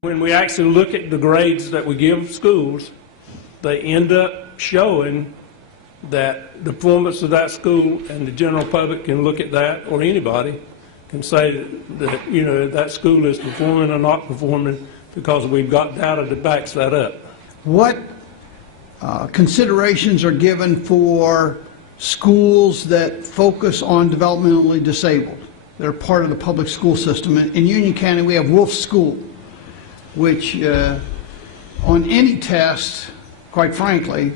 When we actually look at the grades that we give schools, they end up showing that the performance of that school, and the general public can look at that, or anybody can say that you know, that school is performing or not performing, because we've got data that backs that up. What considerations are given for schools that focus on developmentally disabled? They're part of the public school system. In Union County, we have Wolf School, which on any test, quite frankly,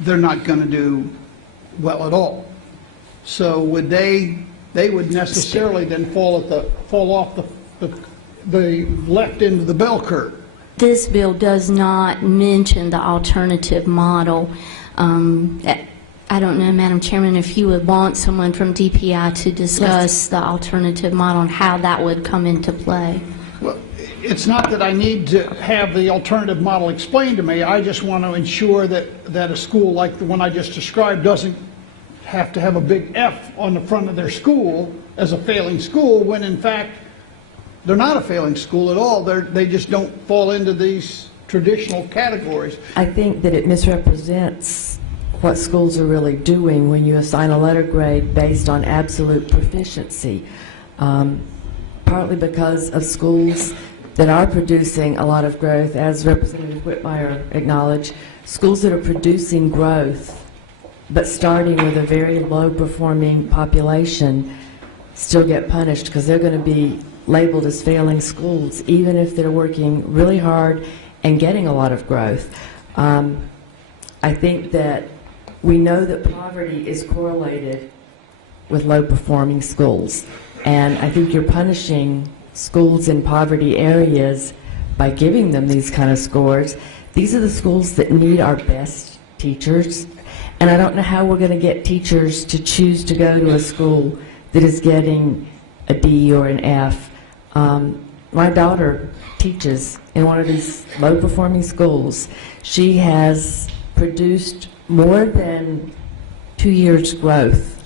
they're not going to do well at all. So would they would necessarily then fall off the left end of the bell curve. This bill does not mention the alternative model. I don't know, Madam Chairman, if you would want someone from DPI to discuss the alternative model and how that would come into play. Well, it's not that I need to have the alternative model explained to me. I just want to ensure that a school like the one I just described doesn't have to have a big F on the front of their school as a failing school, when in fact they're not a failing school at all. They just don't fall into these traditional categories. I think that it misrepresents what schools are really doing when you assign a letter grade based on absolute proficiency. Partly because of schools that are producing a lot of growth, as Representative Whitmire acknowledged, schools that are producing growth but starting with a very low performing population still get punished because they're going to be labeled as failing schools, even if they're working really hard and getting a lot of growth. I think that we know that poverty is correlated with low performing schools, and I think you're punishing schools in poverty areas by giving them these kind of scores. These are the schools that need our best teachers, and I don't know how we're going to get teachers to choose to go to a school that is getting a D or an F. My daughter teaches in one of these low-performing schools. She has produced more than 2 years' growth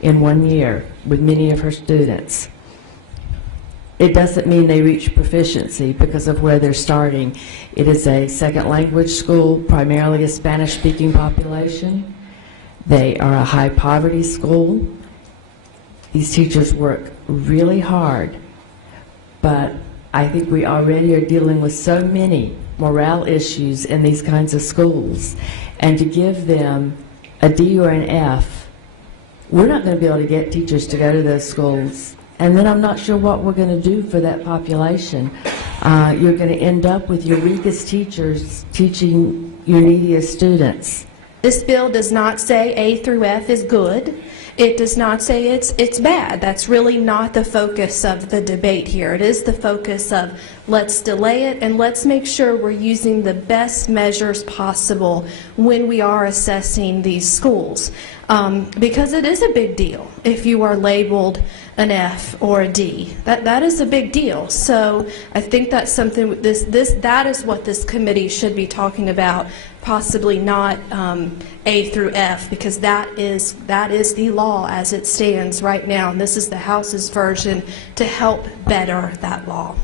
in 1 year with many of her students. It doesn't mean they reach proficiency because of where they're starting. It is a second language school, primarily a Spanish-speaking population. They are a high poverty school. These teachers work really hard, but I think we already are dealing with so many morale issues in these kinds of schools, and to give them a D or an F, we're not going to be able to get teachers to go to those schools. And then I'm not sure what we're going to do for that population. You're going to end up with your weakest teachers teaching your neediest students. This bill does not say A through F is good. It does not say it's bad. That's really not the focus of the debate here. It is the focus of let's delay it and let's make sure we're using the best measures possible when we are assessing these schools. Because it is a big deal if you are labeled an F or a D. That is a big deal. So I think that's something that is what this committee should be talking about, possibly not A through F, because that is the law as it stands right now, and this is the House's version to help better that law.